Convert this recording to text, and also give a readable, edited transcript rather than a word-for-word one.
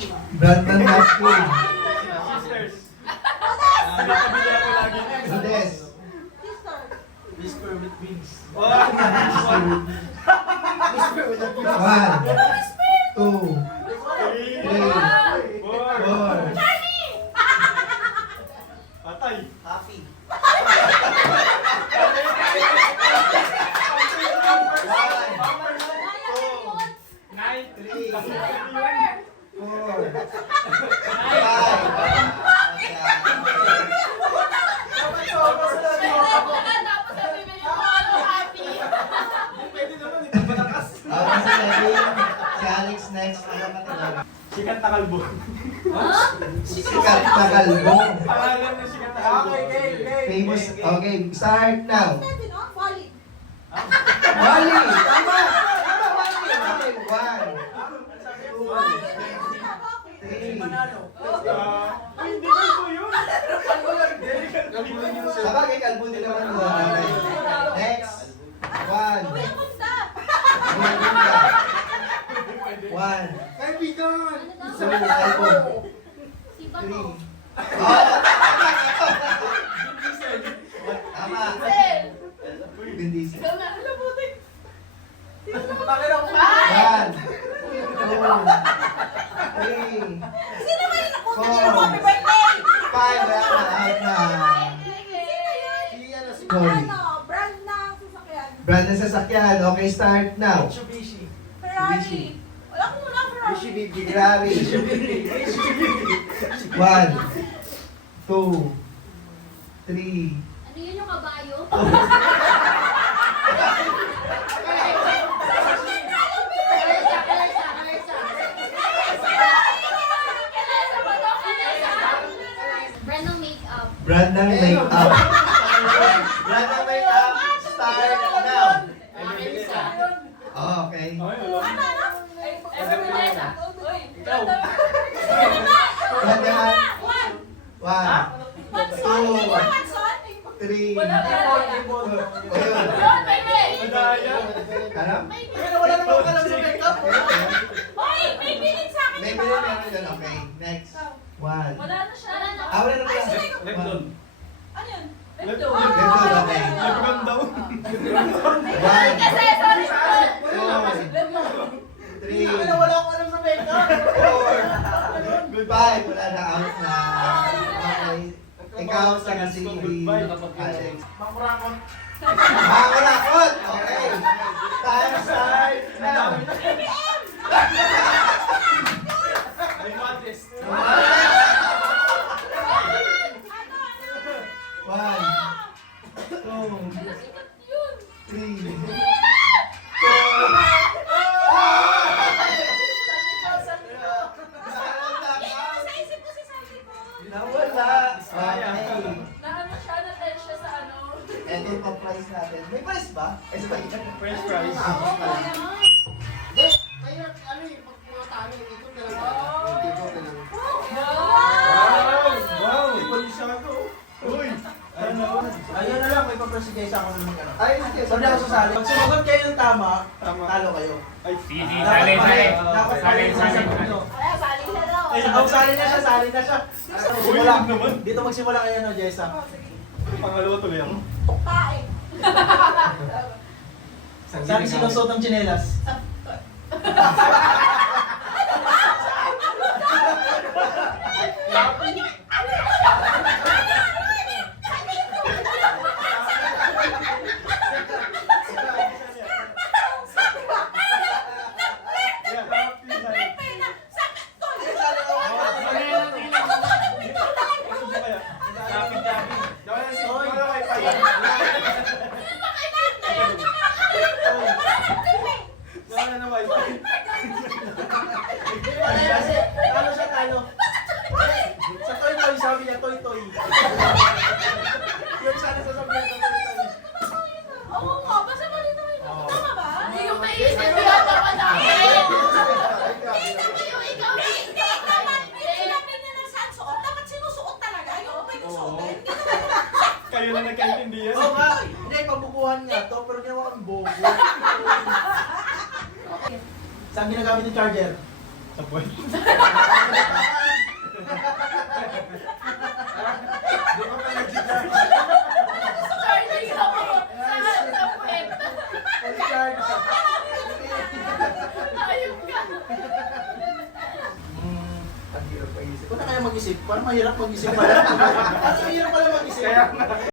napkin. Brandon napkin. Sisters. Odes! Binabili ako lagi. Odes. Sister. Whisper with wings. Whisper with a 1, whisper. 2, 3, 4. Charlie! Patay. Happy. Night. 3, 4, 5. Tapos sabihin mo ano, happy. Pwede naman, ito malakas. Okay, si Kevin. Si Alex next. Ano ka tinawag? Sikat na kalbo. Sikat na kalbong. Pangalan na sikat na kalbo. Famous. Okay, start now. Sabi no? Wally. Wally! Tama! Tama, Wally! Okay, 1, 2, 3. Hindi kalbo yun. Sabagay, kalbo din naman mo. Okay. Next. 1. Uy, ang ganda. 1. Kaibigan! 2. Kalbo. Si 3. Bato. Tama. Sel. Vin Diesel. Ikaw nga, alam mo, Tay. Pakirang ko. 1, 2, 3, Sino ba yung napunta Four. niyo? Happy birthday! 5. Out na. Sino yun? Si ano, si Sorry. Ano, brand ng sasakyan. Brand ng sasakyan. Okay, start now. Mitsubishi. Ferrari. Wala ko muna Ferrari. Mitsubishi. Ferrari. 1, 2, 3. Ano yun yung kabayo? Brand ng makeup. Brand ng makeup. Brand ng makeup. Start now. Oh, okay. Ano? Ikaw. Brand ng One. 1, Watson. Hindi mo Watson? 3. Wala ka. Ayun. Yun, baby. Madaya. Ano? Pero wala naman ka lang sa makeup. Hoy, may bilin sa akin, May di ba? bilhin meron yun. Okay, next. 1. Wala na siya. Ah, wala na Ay, pala. sige. Lebdon. Ano yun? Lebdon. Lebdon, okay. Lebdon daw. Ay, kasi, sorry. 3, Pero wala ko alam sa makeup. 4, Goodbye. Wala na, out na. Okay. Ikaw sa si Goodbye. Alex. Mangkurakot. Makakulakot! Okay. Time start now. Ay, modest. 1, 2, 3, 4. Sa isip ko si Sandy ko. Nawala. Okay. Naano siya, natel siya sa ano. Ito yung price natin. May price ba? French fries. Oo, kaya nga. Hindi. Kaya ano eh, pag mga tayo, ikot na lang. Ikot na lang. Wow! Wow! Ipolisado. Uy! Ano? Ayun na lang, may papresidensya ako naman ano. Ay, sige. Sabi ako sasali. Pag sumagot kayo ng tama, Tama. talo kayo. Ay, Dapat Sali. sasagot nyo. Kaya, sali siya daw. Oh, sali na siya, sali na siya. Uy, Magsimula. yun naman. Dito magsimula kayo, no, Jessa. Pangalawa tuloy ako. Tae. Saan sinusuot ng tsinelas? Talo siya, talo. Sa toy-toy, sabi niya, toy-toy. Yun sana sasabihin ko, toy-toy. Oo nga, basta mali naman ito. Tama ba? Hindi yung naisip naisip ko ko yan, dapat namin. Hindi yung ikaw eh. Hindi, dapat sinabi niya na saan suot. Dapat sinusuot talaga. Ayoko pa yung suot. Hindi naman. Kayo na nagkaintindihan. Oo nga, hindi, pagbubuhan nga to, pero ginawa kang bobo. Saan ginagamit yung charger? Sa buwan. Di ba pa nag-charge? Charging ako. Sa puwet. Nag-charge. Ayun ka. Ang hirap pag-isip. Huwag na kaya mag-isip. Parang mahirap mag-isip pala. Parang mahirap pala mag-isip. Kaya nga.